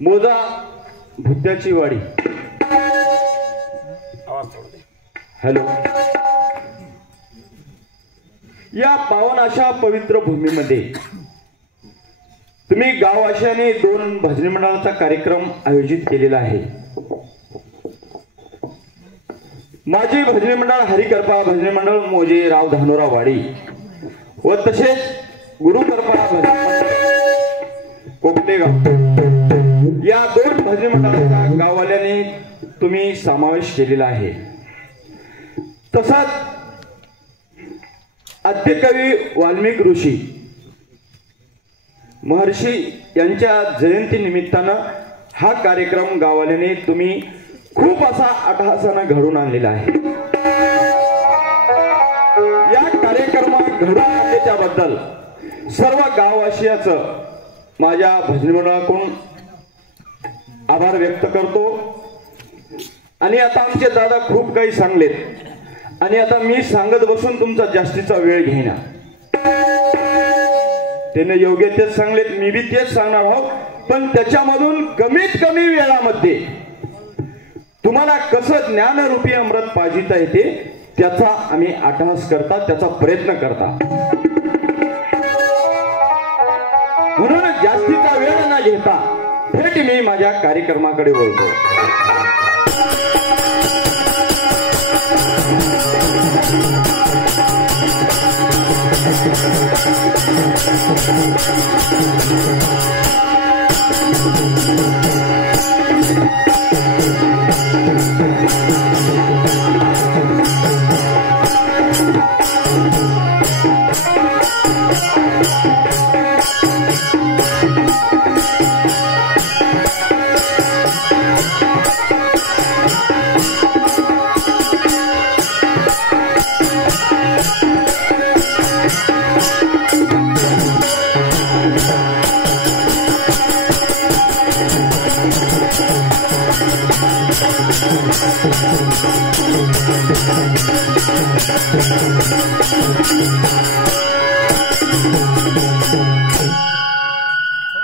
मोजा भुत्याची वाडी. हॅलो. या पावन अशा पवित्र भूमीमध्ये तुम्ही गाववाशाने 2 भजनी मंडळाचा कार्यक्रम आयोजित केलेला आहे. माझी भजनी मंडळ हरिकृपा भजनी मंडळ मोजे राव धानोरा वाडी व तसेच गुरुकृपा भजनी मंडळ कोकटेगाव या 2 भजनी मंडळाच्या गाववाल्याने तुम्ही समावेश केलेला आहे. तसाच आद्यकवी वाल्मिक ऋषी महर्षी यांच्या जयंती निमित्तानं हा कार्यक्रम गाववाल्याने तुम्ही खूप असा अट्टहासानं घडून आणलेला आहे. या कार्यक्रमात घडून आणल्याबद्दल सर्व गाववासियाचं माझ्या भजनी मंडळाकडून आभार व्यक्त करतो. आणि आता आमचे दादा खूप काही सांगलेत आणि आता मी सांगत बसून तुमचा जास्तीचा वेळ घेईना. त्याने योग्य तेच सांगलेत, मी बी तेच सांगणार आहोत. पण त्याच्यामधून कमीत कमी वेळामध्ये तुम्हाला कसं ज्ञानरूपी अमृत पाजिता येते त्याचा आम्ही अट्टहास करता, त्याचा प्रयत्न करता. म्हणून जास्तीचा वेळ न घेता थेट मी माझ्या कार्यक्रमाकडे वळतो.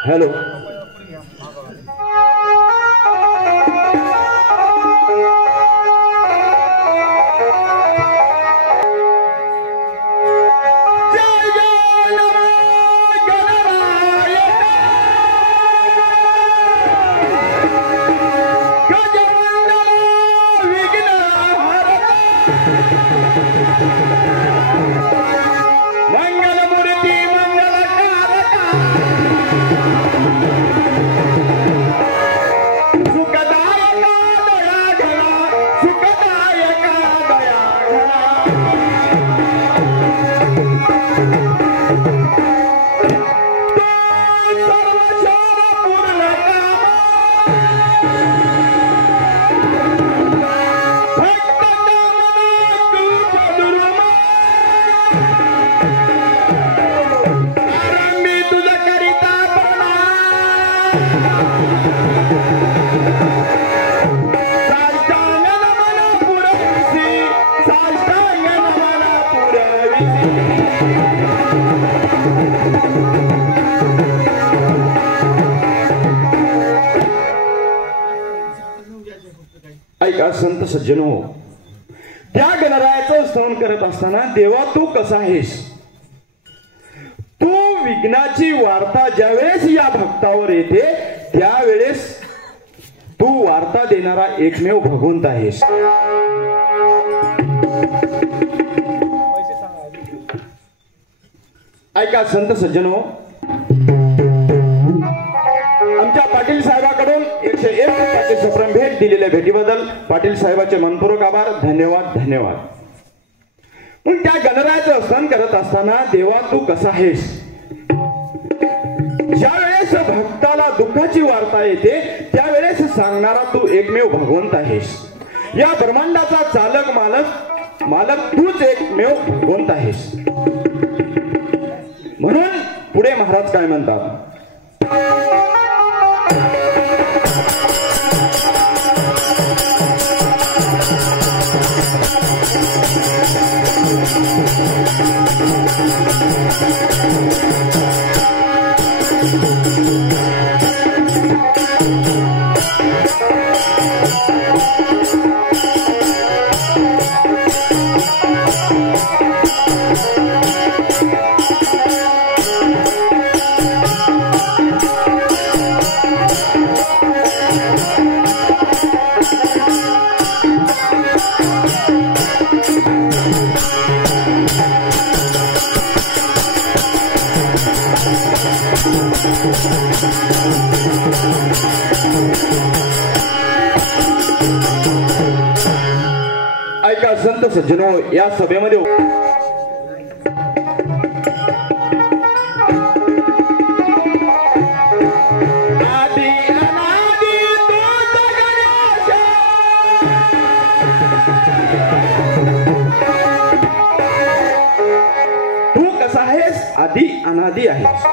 हॅलो. ऐका संत सज्जनो, त्या गणरायाचं स्तवन करत असताना देवा तू कसा आहेस, तू विघ्नाची वार्ता ज्यावेळेस या भक्तावर येते त्यावेळेस तू वार्ता देणारा एकमेव भगवंत आहेस. ऐका संत सज्जनो, आमच्या पाटील साहेबांकडून 101 पाटील सप्रम भेट दिलेल्या भेटीबद्दल पाटील साहेबांचे मनपूर्वक आभार. धन्यवाद धन्यवाद. पण त्या गणरायाचं स्तवन करत असताना देवा तू कसा आहेस, ज्यावेळेस भक्ताला दुःखाची वार्ता येते त्यावेळेस सांगणारा तू एकमेव भगवंत आहेस. या ब्रह्मांडाचा चालक मालक तूच एकमेव भगवंत आहेस. म्हणून पुढे महाराज काय म्हणतात, सज्जनो, या सभेमध्ये तू कसा आहेस? आधी अनादी आहेस.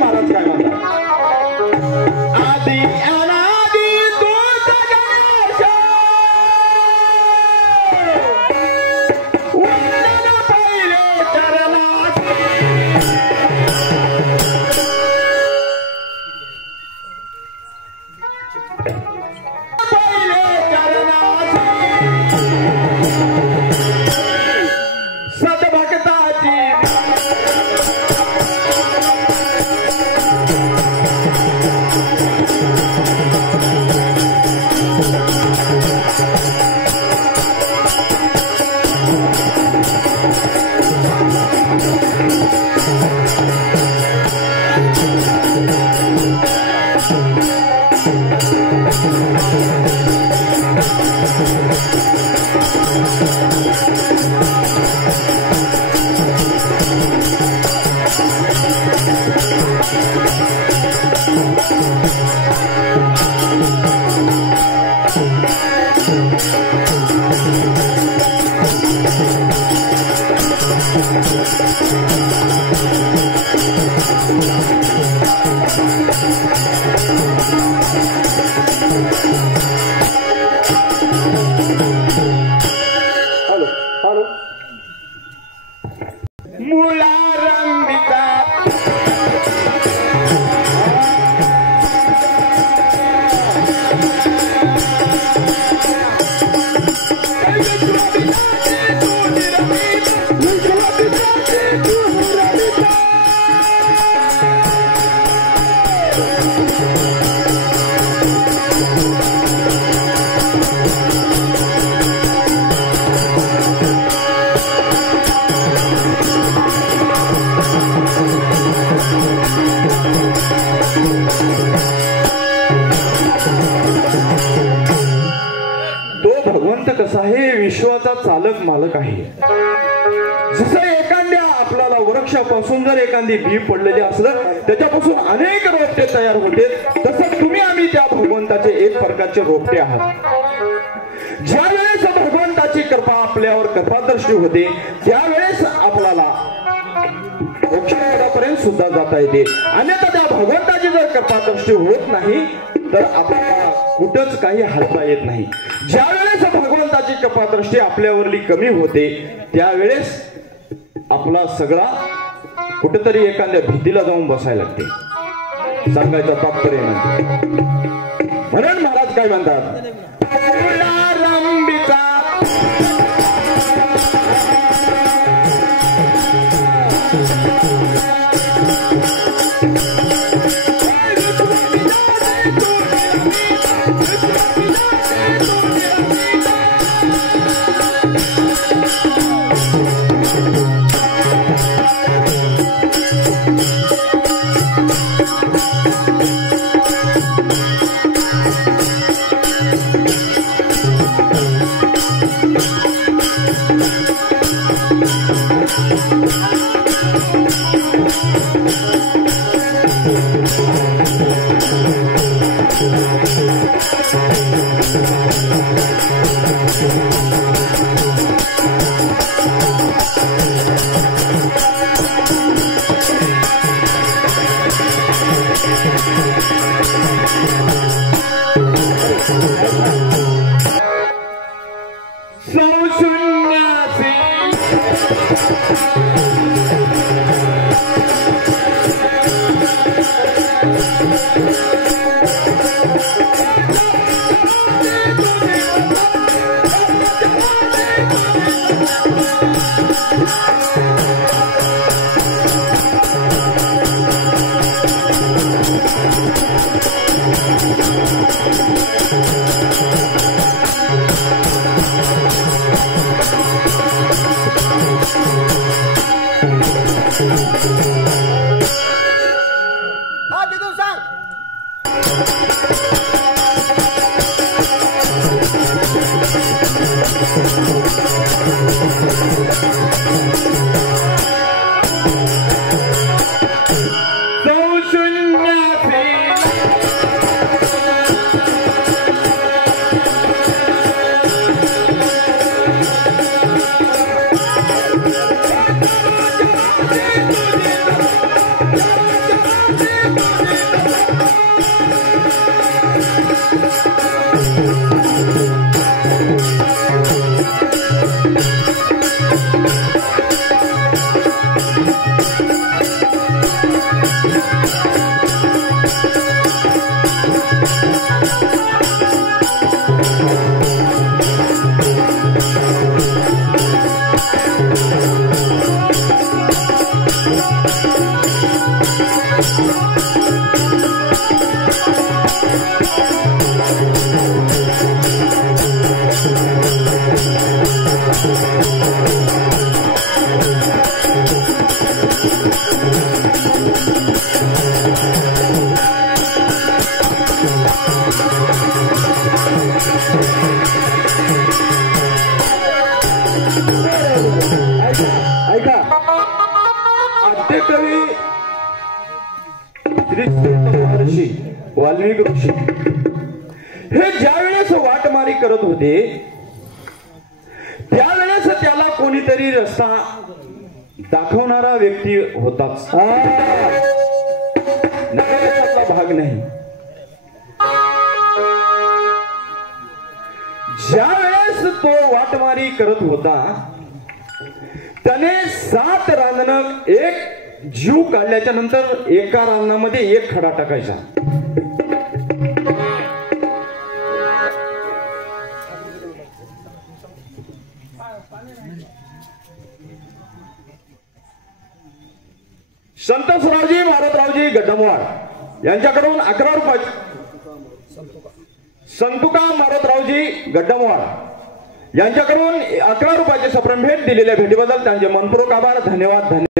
महाराज काय म्हणतात? आधी अनादी तूच गणेश, वंदन पहिले चरणासी. पहिले चरणासी सद्भक्ताची कसा आहे? विश्वाचा चालक मालक आहे. जसं एखाद्या आपल्याला वृक्षापासून जर एखादी बी पडलेली असलं त्याच्यापासून अनेक रोपटे तयार होते, तसं तुम्ही आम्ही त्या भगवंताचे एक प्रकारचे रोपटे आहात. ज्या वेळेस भगवंताची कृपा आपल्यावर कृपादृष्टी होते त्यावेळेस आपल्याला मोक्षापर्यंत सुद्धा जाता येते. अन्यथा त्या भगवंताची जर कृपादृष्टी होत नाही तर आपल्याला कुठंच काही हालता येत नाही. ज्या वेळेस भगवंताची कृपादृष्टी आपल्यावरली कमी होते त्यावेळेस आपला सगळा कुठेतरी एखाद्या भीतीला जाऊन बसायला लागते. सांगायचं तात्पर्य म्हणून महाराज काय म्हणतात? सांग ऐका, आद्यकवी श्री महर्षी वाल्मिक ऋषी हे ज्या वेळेस वाटमारी करत होते त्यावेळेस त्याला कोणीतरी रस्ता दाखवणारा व्यक्ती होताच, नकारात्मक भाग नाही. ज्या वेळेस तो वाटमारी करत होता त्याने 7 रांजण एक जीव काढल्याच्या नंतर एका रांजणामध्ये एक खडा टाकायचा. संतोषरावजी मारुतरावजी गड्डमवाड यांच्याकडून 11 रुपये, संतुका मारुतरावजी गड्डमवाड यांच्याकडून 11 रुपयाचे सप्रम भेट दिलेल्या भेटीबद्दल त्यांचे मनपूर्वक आभार. धन्यवाद. धन्यवाद.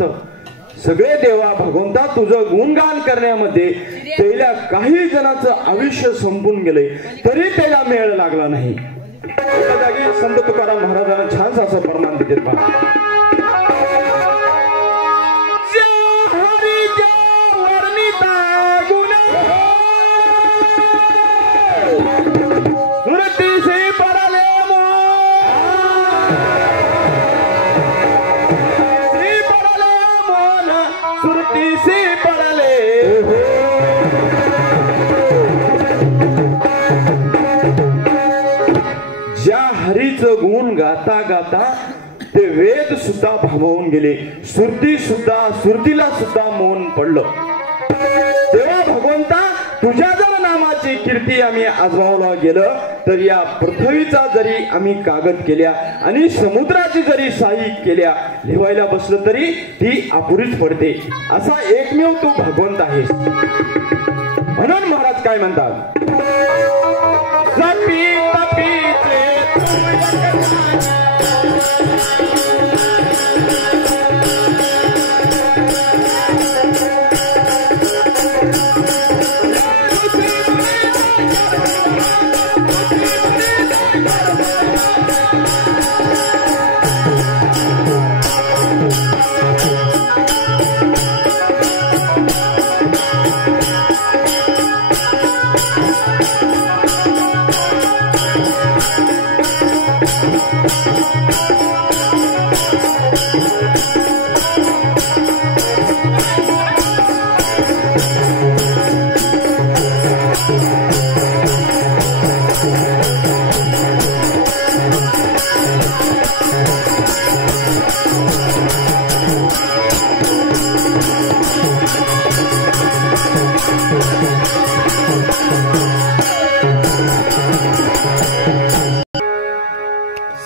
भगवंत सगळे देवा भगवंता तुझं गुणगान करण्यामध्ये त्याला काही जणांचं आयुष्य संपून गेले तरी त्याला मेळ लागला नाही. एका जागी संत तुकाराम महाराजांना छान असं प्रमाण देतात पहा. गुण गाता गाता ते वेद सुद्धा भांबवून गेले, सुरतीला सुद्धा मौन पडलं. तेव्हा भगवंता तुझ्या जर नामाची कीर्ती आम्ही आजमावला गेलं तर या पृथ्वीचा जरी आम्ही कागद केल्या आणि समुद्राची जरी साई केल्या लिहायला बसलं तरी ती अपुरीच पडते. असा एकमेव तू भगवंत आहेस. म्हणून महाराज काय म्हणतात,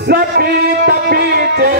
जपी तपीचे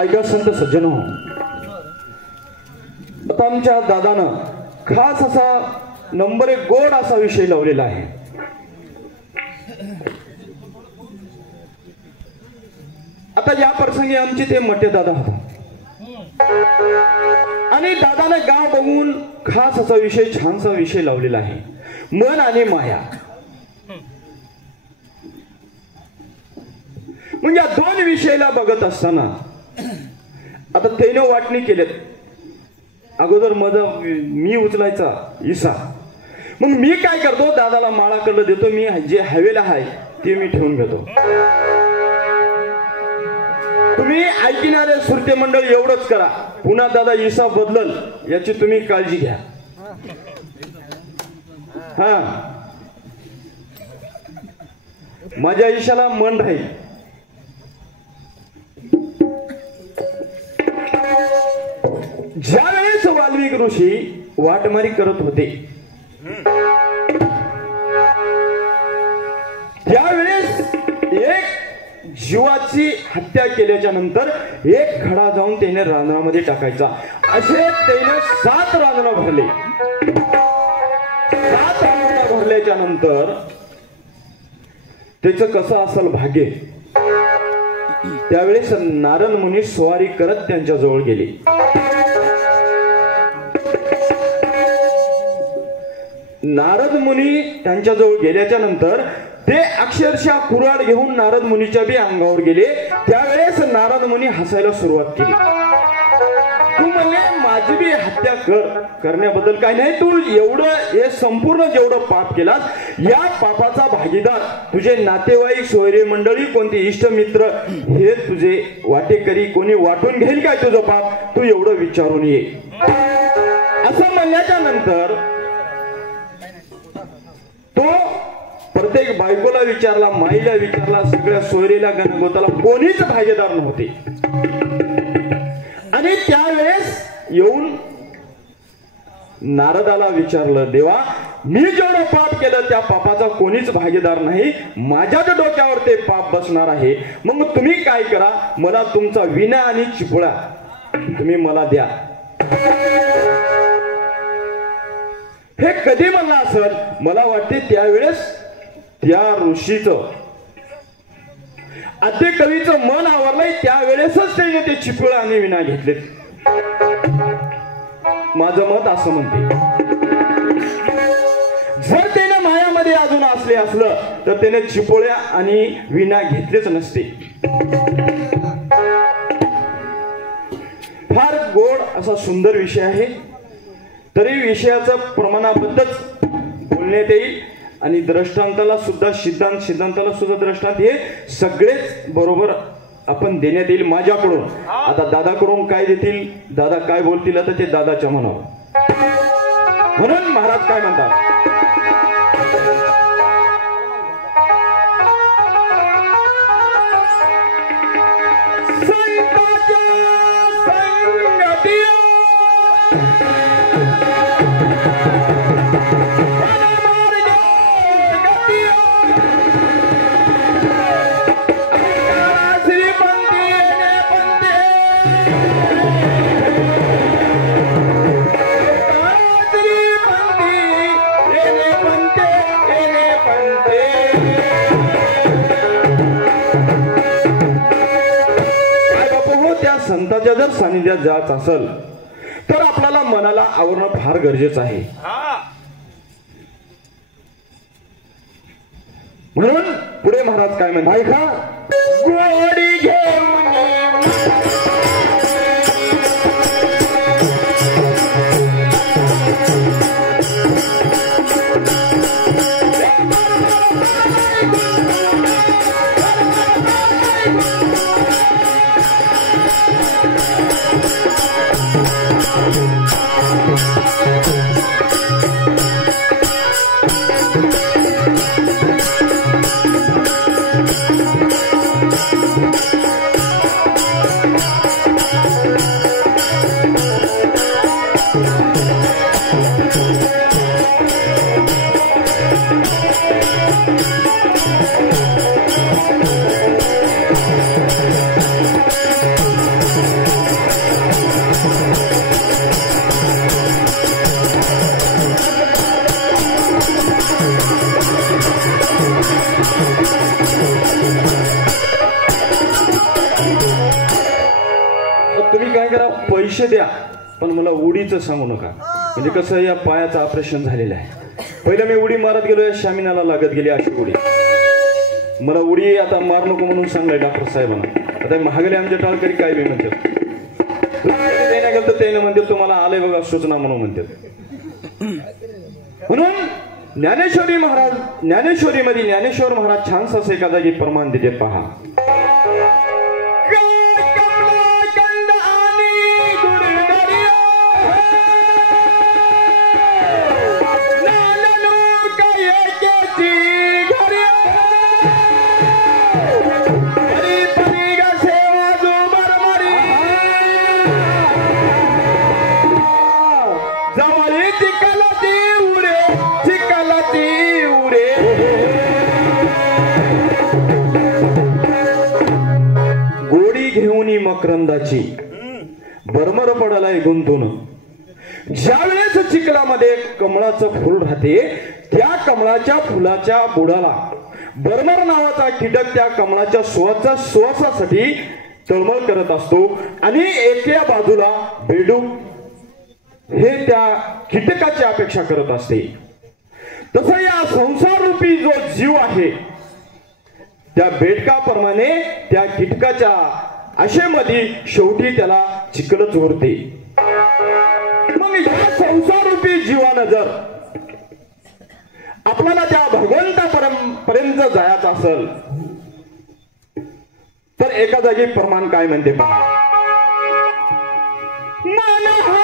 ऐका संत सज्जनो, आता आमच्या दादानं खास असा नंबर एक गोड असा विषय लावलेला आहे. आता या प्रसंगी आमचे ते मटे दादा होता आणि दादानं गाव बघून खास असा विषय छानसा विषय लावलेला आहे, मन आणि माया. म्हणजे या दोन विषयाला बघत असताना आता त्याने वाटणी केलेत अगोदर मी उचलायचा इसा. मग मी काय करतो, दादाला माळाकडलं देतो, मी जे हवेला आहे ते मी ठेवून घेतो. तुम्ही ऐकणारे श्रोते मंडळ एवढंच करा, पुन्हा दादा इसा बदलल याची तुम्ही काळजी घ्या. हा, माझ्या ईशाला मन राहील. ज्या वेळेस वाल्मिक ऋषी वाटमारी करत होते त्यावेळेस एक जीवाची हत्या केल्याच्या नंतर एक खडा जाऊन त्याने रानामध्ये टाकायचा. असे त्याने 7 रांजणं भरले. 7 रांजणं भरल्याच्या नंतर त्याचं कसं असेल भाग्य. त्यावेळेस नारद मुनी स्वारी करत त्यांच्या जवळ गेले. नारद मुनी त्यांच्या जवळ गेल्याच्या नंतर ते अक्षरशः कुऱ्हाड घेऊन नारद मुनीच्या बी अंगावर गेले. त्यावेळेस नारद मुनी हसायला सुरुवात केली. तू म्हणले माझी बी हत्या करण्याबद्दल काय नाही, तू एवढं हे संपूर्ण जेवढं पाप केलास या पापाचा भागीदार तुझे नातेवाईक सोयरे मंडळी कोणते इष्टमित्र हे तुझे वाटेकरी कोणी वाटून घेईल काय तुझं पाप, तू एवढं विचारून ये. असं म्हणल्याच्या नंतर तो प्रत्येक बायकोला विचारला, माईला विचारला, सगळ्या सोयरीला गणगोताला कोणीच भागीदार नव्हते. आणि त्यावेळेस येऊन नारदाला विचारलं, देवा मी जेवढं पाप केलं त्या पापाचा कोणीच भागीदार नाही, माझ्याच डोक्यावर ते पाप बसणार आहे. मग तुम्ही काय करा, मला तुमचा विना आणि चिपळा तुम्ही मला द्या. हे कधी म्हणलं असेल, मला वाटते त्यावेळेस त्या ऋषीचं आद्य कवीचं मन आवरलंय, त्यावेळेसच त्याने ते चिपळ आणि विना घेतले. माझं मत असं म्हणते, जर त्याने मायामध्ये अजून असलं तर त्याने चिपोळ्या आणि विना घेतलेच नसते. फार गोड असा सुंदर विषय आहे, तरी विषयाचं प्रमाणाबद्दलच बोलण्यात येईल आणि दृष्टांताला सुद्धा सिद्धांताला सुद्धा दृष्टांत हे सगळेच बरोबर आपण देण्यात येईल माझ्याकडून. आता दादाकडून काय देतील, दादा काय बोलतील आता ते दादाच्या मनावर. म्हणून महाराज काय म्हणतात, संतांच्या जर सानिध्यात जायचं असेल तर आपल्याला मनाला आवरणं फार गरजेचं आहे. म्हणून पुढे महाराज काय म्हणतात, ऐका, गोडी घेऊन पैसे द्या पण मला उडीचं सांगू नका. म्हणजे कसं, या पायाचं ऑपरेशन झालेलं आहे. पहिलं मी उडी मारत गेलो, या शामिनाला लागत गेली अशी उडी. मला उडी आता मार नको म्हणून सांगलंय डॉक्टर साहेबांना. आता महागले आमच्या टाळकरी काय बी म्हणतात नाही गेलं तर त्याने म्हणते तुम्हाला आलंय बघा सूचना म्हणून म्हणते. म्हणून ज्ञानेश्वरी मध्ये ज्ञानेश्वर महाराज छानस असं एका जागी प्रमाण देते पहा. मकरंदाची बरमर पडालाय गुंतून. ज्यावेळेस चिखलामध्ये कमळाचं फुल राहते त्या कमळाच्या फुलाच्या बुडाला बरमर नावाचा कीटक त्या कमळाच्या श्वासासाठी तळमळ करत असतो आणि एका बाजूला बेडूक हे त्या कीटकाची अपेक्षा करत असते. तसं या संसार रूपी जो जीव आहे त्या बेडकाप्रमाणे त्या कीटकाच्या आशेमध्ये शेवटी त्याला चिखलच उरते. मग या संसारूपी जीवानं जर आपल्याला त्या भगवंतापर्यंत जायचं असेल तर एका जागी प्रमाण काय म्हणते पहा. मन हा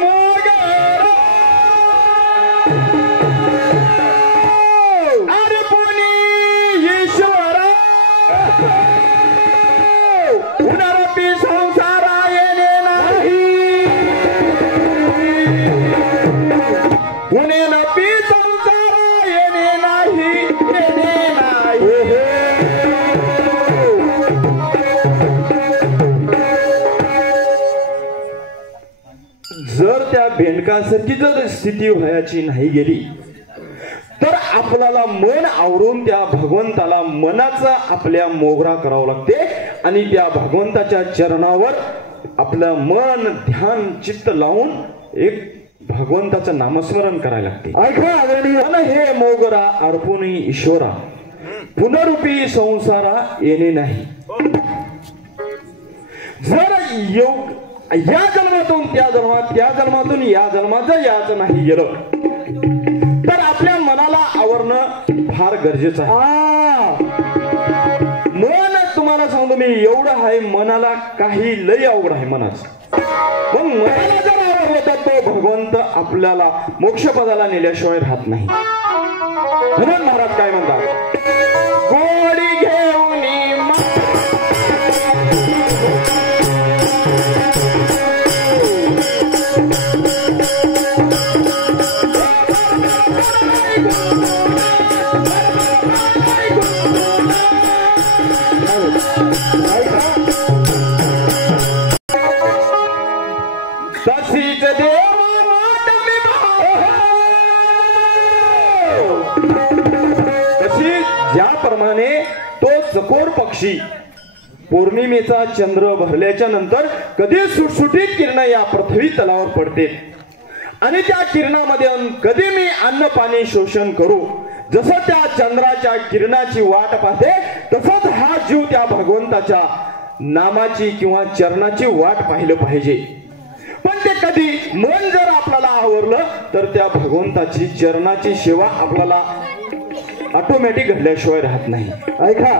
मोगर अरे पुणी ईश्वर पुनरपी संसारा येणे नाही पुनरपी संसारा येणे नाही जर त्या बेंडकासारखी जर स्थिती व्हायची नाही गेली तर आपल्याला मन आवरून त्या भगवंताला मनाचा आपल्या मोगरा करावा लागते आणि त्या भगवंताच्या चरणावर आपलं मन ध्यान चित्त लावून एक भगवंताचं नामस्मरण करायला लागते. ऐका हे मोगरा अर्पून ईश्वरा पुनरुपी संसारा येणे नाही. जर योग या जन्मातून त्या जन्मात त्या जन्मातून या जन्माचं याच नाही गेलं तर आपल्या मनाला आवरणं फार गरजेचं आहे. मन तुम्हाला सांगतो मी एवढं आहे मनाला काही लय अवघड आहे मनाचं. मग मनाला जर आवडलं तर तो भगवंत आपल्याला मोक्षपदाला नेल्याशिवाय राहत नाही. म्हणून महाराज काय म्हणतात गोडी घेऊन ज्याप्रमाणे तो चकोर पक्षी पौर्णिमेचा चंद्र भरल्याच्या नंतर कधी सुटसुटीत किरण या पृथ्वी तलावर पडते आणि त्या किरणामध्ये कधी मी अन्न पाणी शोषण करू जसं त्या चंद्राच्या किरणाची वाट पाहते तसंच हा जीव त्या भगवंताच्या नामाची किंवा चरणाची वाट पाहिलं पाहिजे. पण ते कधी मन जर आपल्याला आवरलं तर त्या भगवंताची चरणाची सेवा आपल्याला ऑटोमॅटिक घडल्याशिवाय राहत नाही. ऐका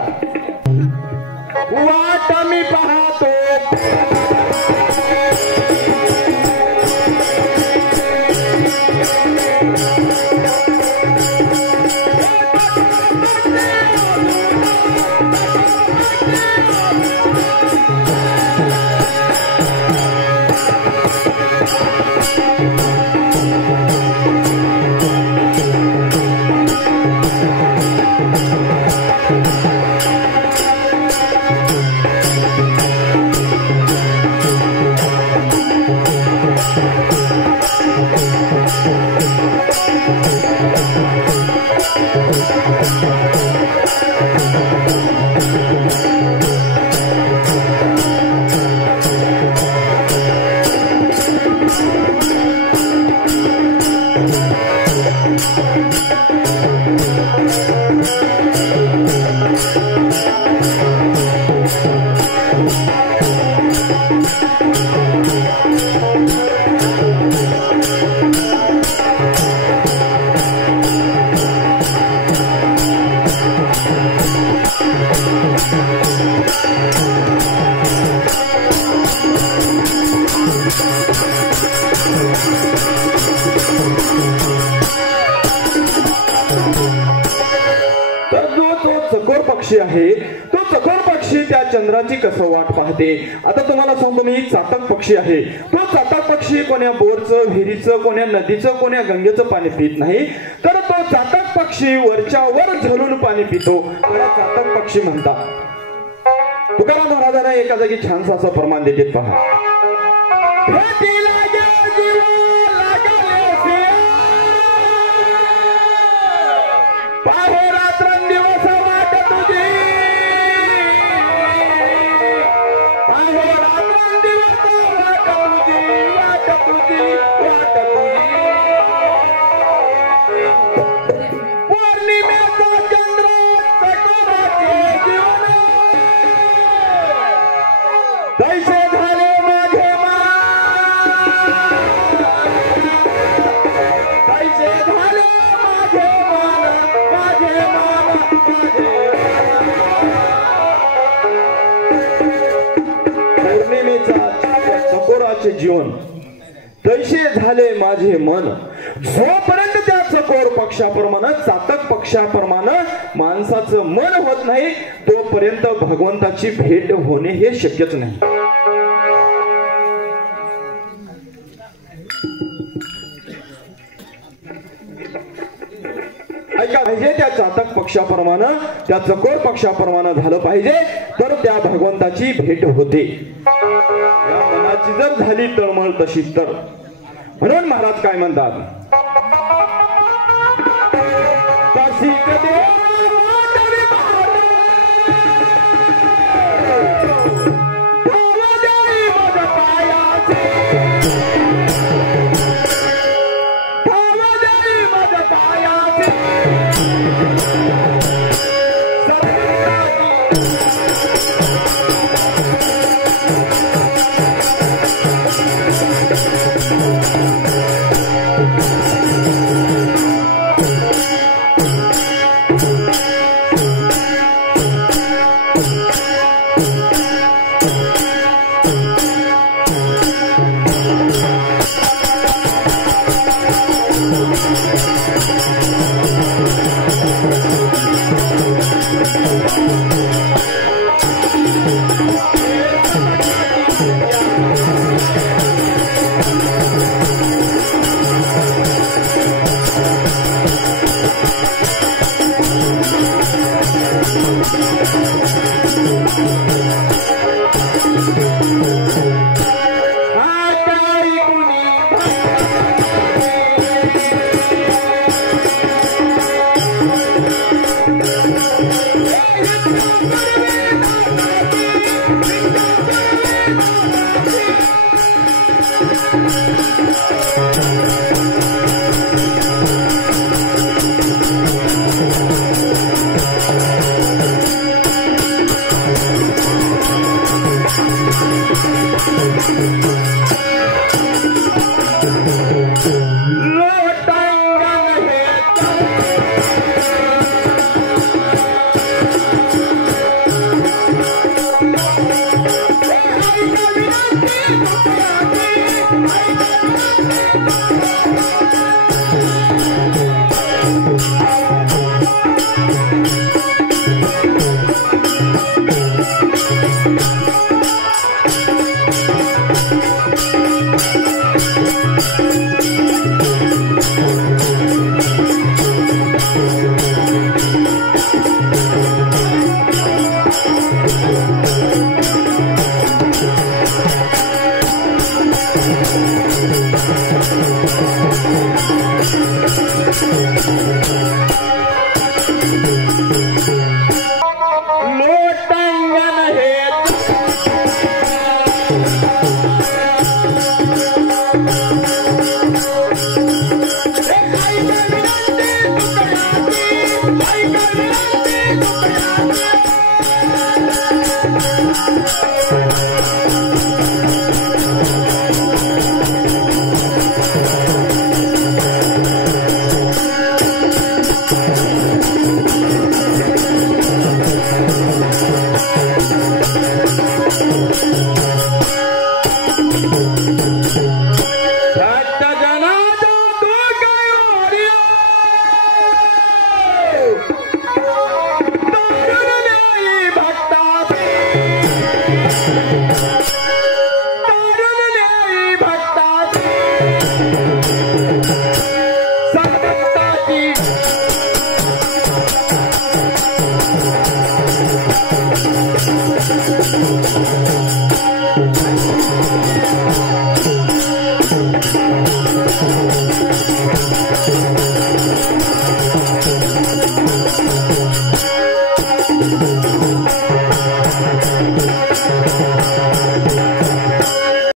वाट मी पाहतो पक्षी आहे तो चकोर पक्षी त्या चंद्राची कसं वाट पाहते. आता तुम्हाला सांगतो मी, चातक पक्षी आहे. तो चातक पक्षी कोण्या बोरचं, विहिरीचं, कोण्या नदीचं, कोण्या गंगेचं पाणी पित नाही, तर तो चातक पक्षी वरच्या वर झुलून पाणी पितो. त्याला चातक पक्षी म्हणतात. तुकाराम महाराजांना एका जागी छानसा असं प्रमाण देतात पहा. जीवन तैसे झाले माझे मन. जोपर्यंत त्या चकोर पक्षाप्रमाणे, चातक पक्षाप्रमाणे माणसाचं मन होत नाही, तोपर्यंत भगवंताची भेट होणे हे शक्यच नाही. ऐका, पाहिजे त्या चातक पक्षाप्रमाणे, त्या चकोर पक्षाप्रमाणे झालं पाहिजे, तर त्या भगवंताची भेट होते. या मनाची जर झाली तळमळ तशीच तर. म्हणून महाराज काय म्हणतात,